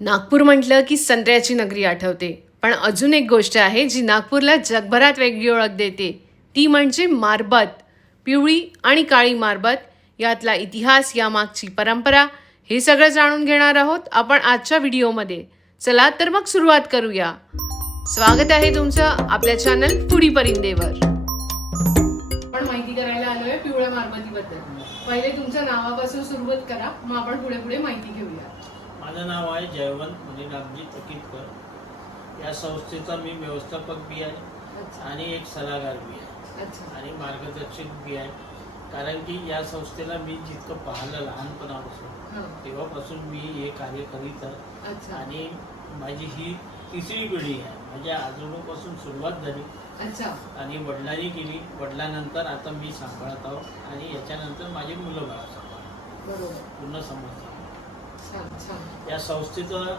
नागपूर म्हटलं की संत्र्याची नगरी आठवते. पण अजून एक गोष्ट आहे जी नागपूरला जगभरात वेगळी ओळख देते. ती म्हणजे मारबत. पिवळी आणि काळी मारबत यातला इतिहास यामागची परंपरा हे सगळं जाणून घेणार आहोत आपण आजच्या व्हिडिओमध्ये. चला तर मग सुरुवात करूया. स्वागत आहे तुमचं आपल्या चॅनल पुढी परिंदेवर. आपण माहिती करायला आलोय पिवळ्या मारबतीबद्दल. पहिले तुमच्या नावापासून सुरुवात करा मग आपण पुढे पुढे माहिती घेऊया. माझं नाव आहे जयवंत मुनिरामजी चकितकर या संस्थेचा मी व्यवस्थापक बी आहे आणि एक सल्लागार बी आहे. आणि मार्गदर्शक बी आहे. कारण की या संस्थेला मी जितकं पाहिलं लहानपणापासून हा, तेव्हापासून मी हे कार्य करीत आहे. आणि माझी ही तिसरी पिढी आहे. माझ्या आजोबापासून सुरुवात झाली. आणि वडिलांनी केली. वडिलांनंतर आता मी सांभाळत आहोत. आणि याच्यानंतर माझी मुलं बाळा सांभाळ पूर्ण समजतात या संस्थेचं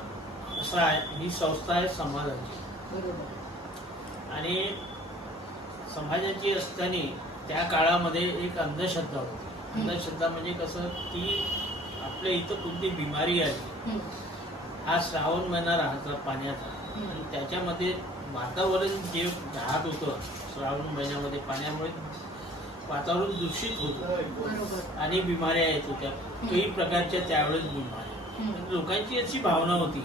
असं आहे ही संस्था आहे समाजाची आणि समाजाची असताना त्या काळामध्ये एक अंधश्रद्धा होती. अंधश्रद्धा म्हणजे कसं की आपल्या इथं कोणती बिमारी हम्म, हा श्रावण महिना राहायचा पाण्याचा. आणि त्याच्यामध्ये वातावरण जे राहत होतं श्रावण महिन्यामध्ये पाण्यामुळे वातावरण दूषित होतं. आणि बिमाऱ्या येत होत्या. काही प्रकारच्या त्यावेळेस बिमाऱ्या. लोकांची अशी भावना होती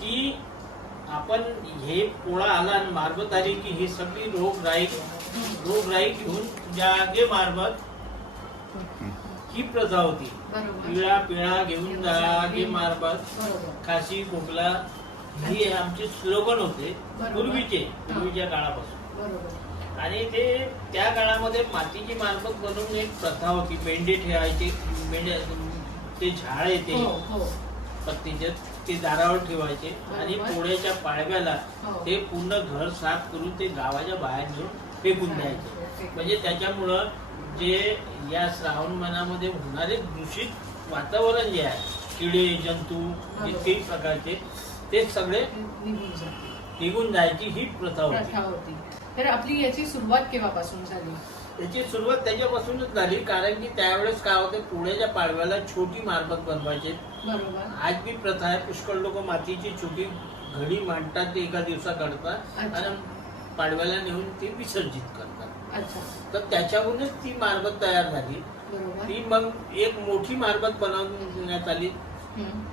की आपण हे पोळा आला आणि मारबत आली की ही सगळी रोगराई रोगराई घेऊन जागे मारबत ही प्रथा होती. पिळा पिळा घेऊन जागे मारबत खाशी खोकला ही आमचे स्लोगन होते. पूर्वीचे पूर्वीच्या काळापासून. आणि ते त्या काळामध्ये मातीची मारबत बनवून एक प्रथा होती मेंढे ठेवायचे मेंढे ते झाड येते. हो हो. पत्तीचे ते दारावर ठेवायचे आणि बरोबर. पोळ्याच्या पाडव्याला हो. ते पूर्ण घर साफ करून ते गावाच्या बाहेर नेऊन फेकून द्यायचे. म्हणजे त्याच्यामुळं जे या श्रावण महिन्यामध्ये होणारे दूषित वातावरण जे आहे किडे जंतू इतके प्रकारचे ते सगळे निघून जाते. निघून जायची ही प्रथा होती. प्रथा होती. तर आपली याची सुरुवात केव्हापासून झाली? त्याची सुरुवात त्याच्यापासूनच झाली कारण की त्यावेळेस काय होते पुण्याच्या पाडव्याला छोटी मारबत बनवायचे. बरोबर. आज बी प्रथा आहे पुष्कळ लोक मातीची छोटी घडी मांडतात ते एका दिवसा करतात अच्छा. आणि पाडव्याला नेऊन ते विसर्जित करतात. अच्छा. तर त्याच्यावरूनच ती मारबत तयार झाली. बरोबर. ती मग एक मोठी मारबत बनवण्यात आली. हम्म,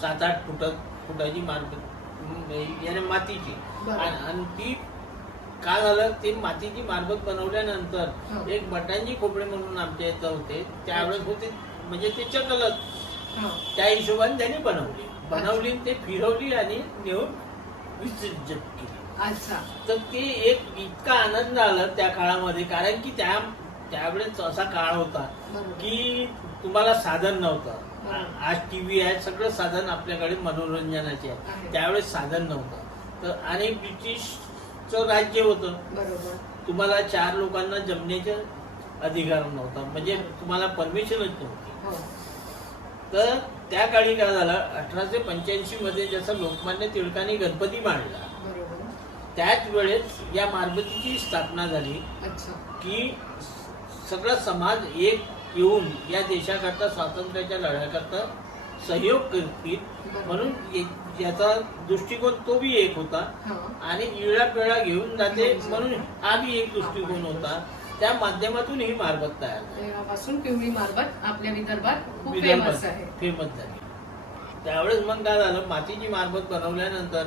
सात आठ फुट फुटाची मारबत हम्म, याने मातीची. आणि ती काय झालं ते मातीची मारबत बनवल्यानंतर हो. एक बटांची खोपडे म्हणून आमच्या इथं होते. त्यावेळेस होते म्हणजे ते चकलत. हा, त्या हिशोबाने त्यांनी बनवली. बनवली ते फिरवली आणि नेऊन विसर्जित केली. अच्छा. तर ते एक इतका आनंद आला त्या काळामध्ये कारण की त्या त्यावेळेस असा काळ होता की तुम्हाला साधन नव्हतं. आज टीव्ही आहे सगळं साधन आपल्याकडे मनोरंजनाचे आहे. त्यावेळेस साधन नव्हतं. तर आणि ब्रिटिशचं राज्य होतं. बरोबर. तुम्हाला चार लोकांना जमण्याचा अधिकार नव्हता. म्हणजे तुम्हाला परमिशनच नव्हती. हो. तर त्या काळी काय झालं? अठराशे पंच्याऐंशी मध्ये जसं लोकमान्य टिळकांनी गणपती मांडला त्याच वेळेस या मारबतीची स्थापना झाली की सगळा समाज एक येऊन या देशाकरता स्वातंत्र्याच्या लढ्याकरता सहयोग करतील. म्हणून याचा दृष्टिकोन तो बी एक होता. हा. आणि इळा पिळा घेऊन जाते म्हणून हा बी एक दृष्टिकोन होता. त्या माध्यमातून ही मारबत तयार झाली. तेव्हापासून पिवळी मारबत आपल्या विदर्भात खूप फेमस आहे. फेमस झाली. त्यावेळेस मग काय झालं? मातीची मारबत बनवल्यानंतर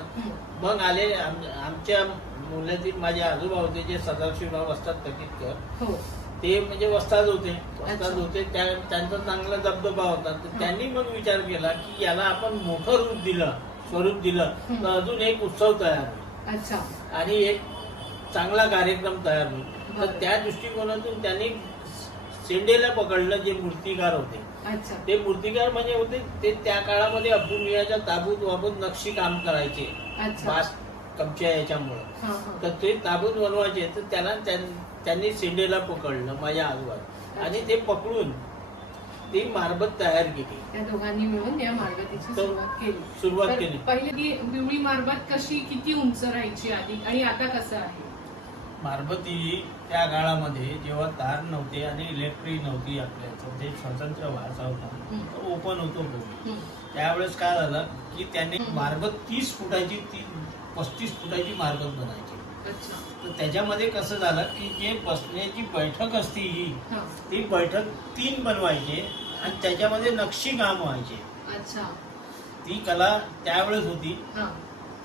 मग आले आम- आमच्या मुलातील माझे आजोबा होते जे सदाशिवराव वस्ताद तकीतकर हो. ते म्हणजे वस्ताद होते. वस्ताद. होते. त्या त्यांचा चांगला दबदबा होता. तर. त्यांनी मग विचार केला की याला आपण मोठं रूप दिलं स्वरूप दिलं. तर अजून एक उत्सव तयार होईल. अच्छा. आणि एक चांगला कार्यक्रम तयार होईल. तर. त्या दृष्टिकोनातून त्यांनी शेंडेला पकडलं जे मूर्तिकार होते. ते मूर्तिकार म्हणजे होते ते त्या काळामध्ये अपुमियाच्या ताबूत वाबूत नक्षी काम करायचे. बास कमच्या याच्यामुळं. तर ते ताबूत बनवायचे. तर त्याला त्यां- त्यांनी शेंडेला पकडलं माझ्या आजोबा आणि ते पकडून ती मारबत तयार केली. त्या दोघांनी मिळून या मारबतीची तर सुरुवात केली. सुरुवात तर केली. पहिले ती पिवळी मारबत कशी किती उंच राहायची आधी? आणि आता कसं आहे? मारबती त्या काळामध्ये जेव्हा तार नव्हते आणि इलेक्ट्रिक नव्हती आपल्या इथं, ते स्वतंत्र व्हायचा होता. हम्म. ओपन होतो हम्म. त्यावेळेस काय झालं की त्याने मारबत तीस फुटाची ती पस्तीस फुटाची मारबत बनायची. त्याच्यामध्ये कसं झालं की जे बसण्याची बैठक असती ही ती बैठक तीन बनवायचे आणि त्याच्यामध्ये नक्षी काम व्हायचे. अच्छा. ती कला त्यावेळेस होती. हा.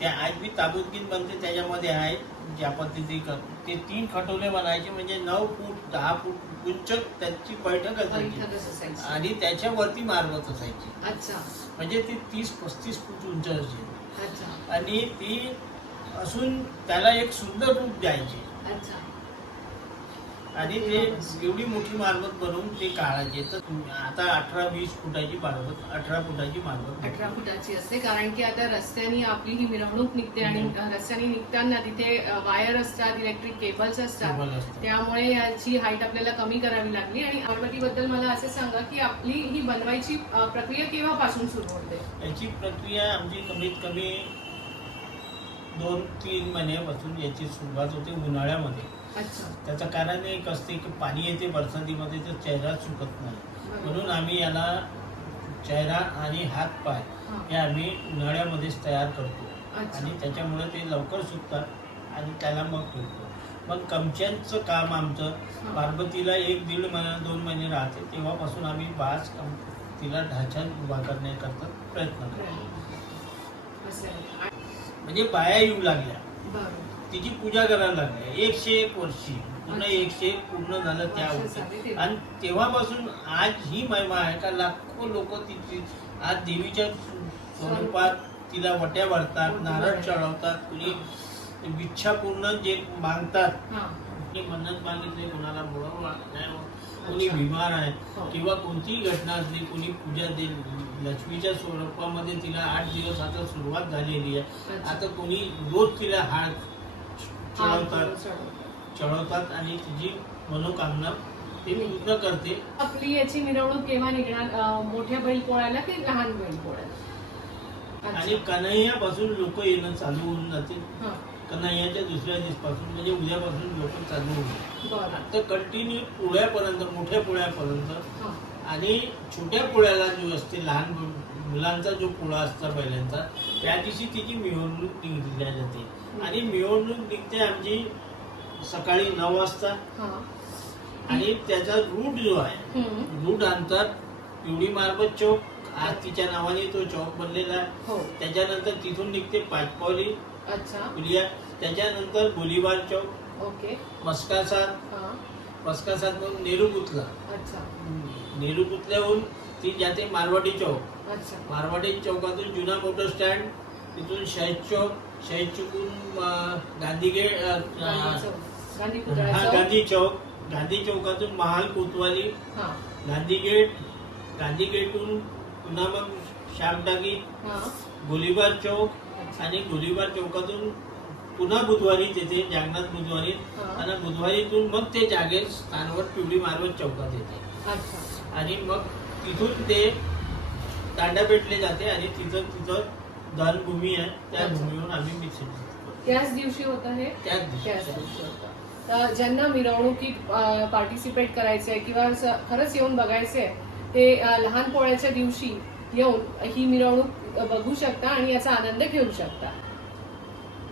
त्या आज बी ताबुद्दीन बनते त्याच्यामध्ये आहे ज्या पद्धती ते तीन खटोले बनायचे म्हणजे नऊ फूट दहा फूट उंच त्याची बैठक असायची. आणि त्याच्यावरती मारवत असायची. म्हणजे ती तीस पस्तीस फूट उंच असायची. अच्छा. आणि ती असून त्याला एक सुंदर रूप द्यायचे. अच्छा. आणि ते एवढी मोठी मारवत बनवून ते काढायचे. तर आता अठरा वीस फुटाची मारवत अठरा फुटाची मारवत अठरा फुटाची असते. कारण की आता रस्त्याने आपली ही मिरवणूक निघते आणि रस्त्याने निघताना तिथे वायर असतात इलेक्ट्रिक केबल्स असतात. त्यामुळे याची हाईट आपल्याला कमी करावी लागली. आणि अगरबत्तीबद्दल मला असं सांगा की आपली ही बनवायची प्रक्रिया केव्हापासून सुरू होते? याची प्रक्रिया आमची कमीत कमी दोन तीन महिन्यापासून याची सुरुवात होते उन्हाळ्यामध्ये अच्छा त्याचं कारण एक असते की पाणी येते बरसातीमध्ये तर चेहरा सुकत नाही. म्हणून आम्ही याला चेहरा आणि हात पाय हा. आम्ही उन्हाळ्यामध्येच तयार करतो अच्छा. आणि त्याच्यामुळे ते लवकर सुकतात आणि त्याला मग ठेवतो मग कमच्यांचं काम आमचं. पार्वतीला एक दीड महिना दोन महिने राहते तेव्हापासून आम्ही बास कम तिला ढाच्यान उभा करण्याकरता प्रयत्न करतो म्हणजे बाया येऊ लागल्या. तिची पूजा करायला लागली एकशे एक वर्षी पूर्ण. एकशे एक पूर्ण झालं त्या वर्ष. आणि तेव्हापासून आज ही महिमा आहे का लाखो लोक तिची आज देवीच्या स्वरूपात तिला वट्या भरतात नारळ. चढवतात कुणी इच्छा पूर्ण जे मागतात. ते मन्नत मागितले कोणाला मुळं नाही कोणी. बिमार आहे. किंवा कोणतीही घटना असली कोणी पूजा दे लक्ष्मीच्या स्वरूपामध्ये तिला आठ दिवस आता सुरुवात झालेली आहे. आता कोणी रोज तिला हात हा, चढवतात चढवतात. आणि तिची मनोकामना ते पूर्ण करते आपली याची मिरवणूक केव्हा निघणार मोठ्या बैल पोळ्याला की लहान बैल पोळ्याला आणि कन्हैयापासून लोक येणं चालू होऊन जाते हा, कन्हैयाच्या दुसऱ्या दिवसापासून म्हणजे उद्यापासून लोक चालू होईल. आता कंटिन्यू पोळ्यापर्यंत मोठ्या पोळ्यापर्यंत आणि छोट्या पोळ्याला जो असते लहान मुलांचा जो पोळा असतो पहिल्यांदा त्या दिवशी तिची मिरवणूक निघल्या जाते. आणि मिरवणूक निघते आमची सकाळी नऊ वाजता. हा. आणि त्याचा रूट जो आहे रूट आणतात पिवळी मार्बत चौक. आज तिच्या नावाने तो चौक बनलेला आहे. हो. त्याच्यानंतर तिथून निघते पाचपावली अच्छा. पुलिया त्याच्यानंतर गोलीबार चौक ओके. मस्कासात हा. मस्कासात मग नेहरू पुतला. अच्छा. नेहरू पुतल्याहून ती जाते मारवाडी चौक. अच्छा. मारवाडी चौकातून जुना मोटर स्टँड तिथून शहीद चौक शहीद चौकून गांधी गेट अं, गांधी चौक. गांधी हा पुतळा चौक. गांधी चौक. गांधी चौकातून महाल कोतवाली. हा. गांधी गेट गांधी गेटहून पुन्हा मग श्यामटाकी हा. गोलीबार चौक. आणि गोलीबार चौकातून पुन्हा बुधवारी तिथे जागनाथ बुधवारी. आणि बुधवारीतून मग ते जागे स्थानवर पिवळी मारवत चौकात येते. आणि मग तिथून ते तांडा पेटले जाते आणि तिथं तिथं दानभूमी आहे. त्या अच्छा. भूमीवर आम्ही करतो त्याच दिवशी होतं हे त्याच दिवशी. होतं. तर ज्यांना मिरवणुकीत पार्टिसिपेट करायचंय किंवा खरंच येऊन बघायचंय ते लहान पोळ्याच्या दिवशी येऊन ही मिरवणूक बघू शकता आणि याचा आनंद घेऊ शकता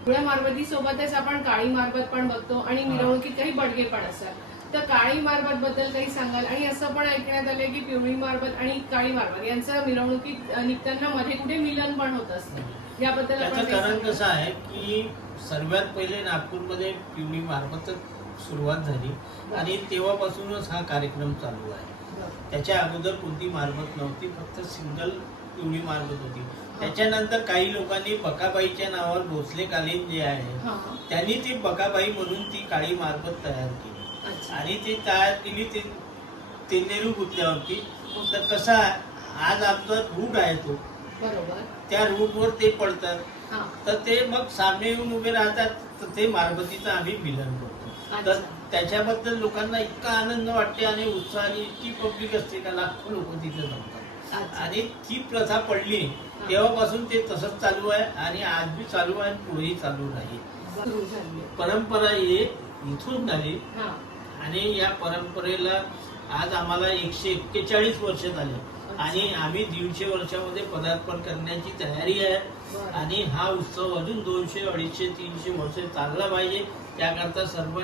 पिवळ्या मारबती सोबतच आपण काळी मारबत पण बघतो आणि. मिरवणुकीत काही बडगे पण असतात तर काळी मारबत बद्दल काही सांगाल आणि असं पण ऐकण्यात आलंय की पिवळी मारबत आणि काळी मारबत यांचं मिरवणुकीत निघताना मध्ये कुठे मिलन पण होत असतं याबद्दल कारण? कसं आहे की सर्वात पहिले नागपूरमध्ये पिवळी मार्फत सुरुवात झाली आणि तेव्हापासूनच हा कार्यक्रम चालू आहे. त्याच्या अगोदर कोणती मारबत नव्हती फक्त सिंगल पिवळी मारबत होती. त्याच्यानंतर काही लोकांनी बकाबाईच्या नावावर भोसले कालीन जे आहे हा. त्यांनी ती बकाबाई म्हणून ती काळी मारबत तयार केली. आणि ती तयार केली ते तेनेरू गुतल्यावरती तर कसा आज आमचा रूट आहे तो. बरोबर. त्या रूटवर ते पडतात तर ते मग सामने येऊन उभे राहतात तर ते मारबतीचं आम्ही मिलन करतो तर. त्याच्याबद्दल लोकांना इतका आनंद वाटते आणि उत्साह आणि इतकी पब्लिक असते का लाखो लोक तिथे जमतात. आणि ती प्रथा पडली तेव्हापासून ते तसंच चालू आहे आणि आज बी चालू आहे आणि पुढेही चालू राहील. परंपरा ही इथून झाली. हा. आणि या परंपरेला आज आम्हाला एकशे एक्केचाळीस वर्ष झाले. आणि आम्ही दीडशे वर्षामध्ये पदार्पण करण्याची तयारी आहे. आणि हा उत्सव अजून दोनशे अडीचशे तीनशे वर्ष चालला पाहिजे. त्याकरता सर्व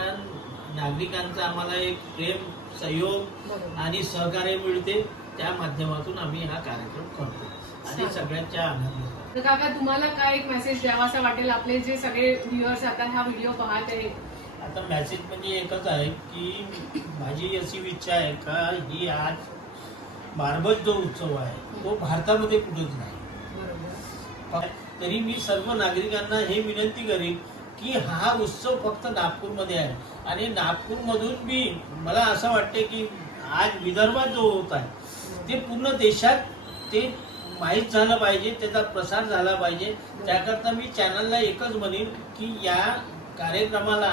नागरिकांचा आम्हाला एक प्रेम सहयोग. आणि सहकार्य मिळते. त्या माध्यमातून आम्ही हा कार्यक्रम करतो. आणि. सगळ्यांच्या आनंद तर काका तुम्हाला काय एक मेसेज द्यावासा वाटेल? आपले जे सगळे व्ह्युअर्स आता हा व्हिडिओ पाहत आहेत. आता मेसेज म्हणजे एकच आहे की माझी अशी इच्छा आहे का ही आज मारबत जो उत्सव आहे तो भारतामध्ये कुठेच नाही. तरी मी सर्व नागरिकांना हे विनंती करीन की हा उत्सव फक्त नागपूरमध्ये आहे. आणि नागपूरमधून मी मला असं वाटते की आज विदर्भात जो होत आहे ते पूर्ण देशात ते माहीत झालं पाहिजे त्याचा प्रसार झाला पाहिजे. त्याकरता मी चॅनलला एकच म्हणेन की या कार्यक्रमाला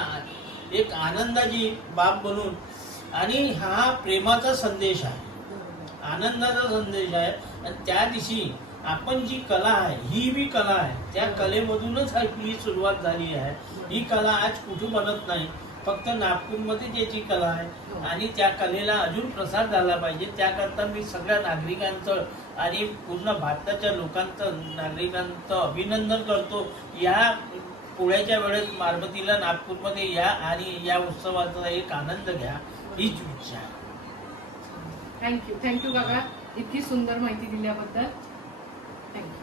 एक आनंदाची बाब बनून आणि हा प्रेमाचा संदेश आहे. आनंदाचा संदेश आहे. आणि त्या दिवशी आपण जी कला आहे ही बी कला आहे त्या कलेमधूनच हा- ही सुरुवात झाली आहे. ही कला आज कुठे बनत नाही. फक्त नागपूरमध्येच याची कला आहे. आणि त्या कलेला अजून प्रसार झाला पाहिजे. त्याकरता मी सगळ्या नागरिकांचं आणि पूर्ण भारताच्या लोकांचं नागरिकांचं अभिनंदन करतो. या पोळ्याच्या वेळेस मारबतीला नागपूरमध्ये या आणि या उत्सवाचा एक आनंद घ्या. हीच इच्छा आहे. थँक्यू. थँक्यू काका. इतकी सुंदर माहिती दिल्याबद्दल. थँक्यू